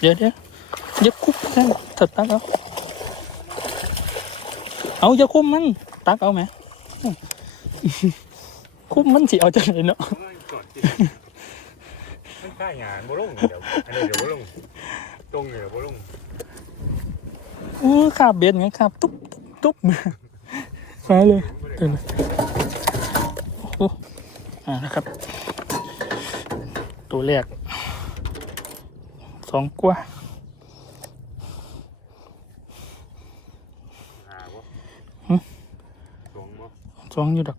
เดี๋ยวอย่าคุบนะถัดตักเอาอย่าคุบมันตักเอาไหมคุบมันสิเอาจากไหนเนาะมันใกล้งานบ่ลงเดี๋ยวอันนี้เดี๋ยวบ่ลงตรงเนี่ยบ่ลงขาบเบ็ดไงขาบตุ๊บมาเลยตื่นเลยโอ้นะครับตัวแรก2 กว่า2อยู่ดอก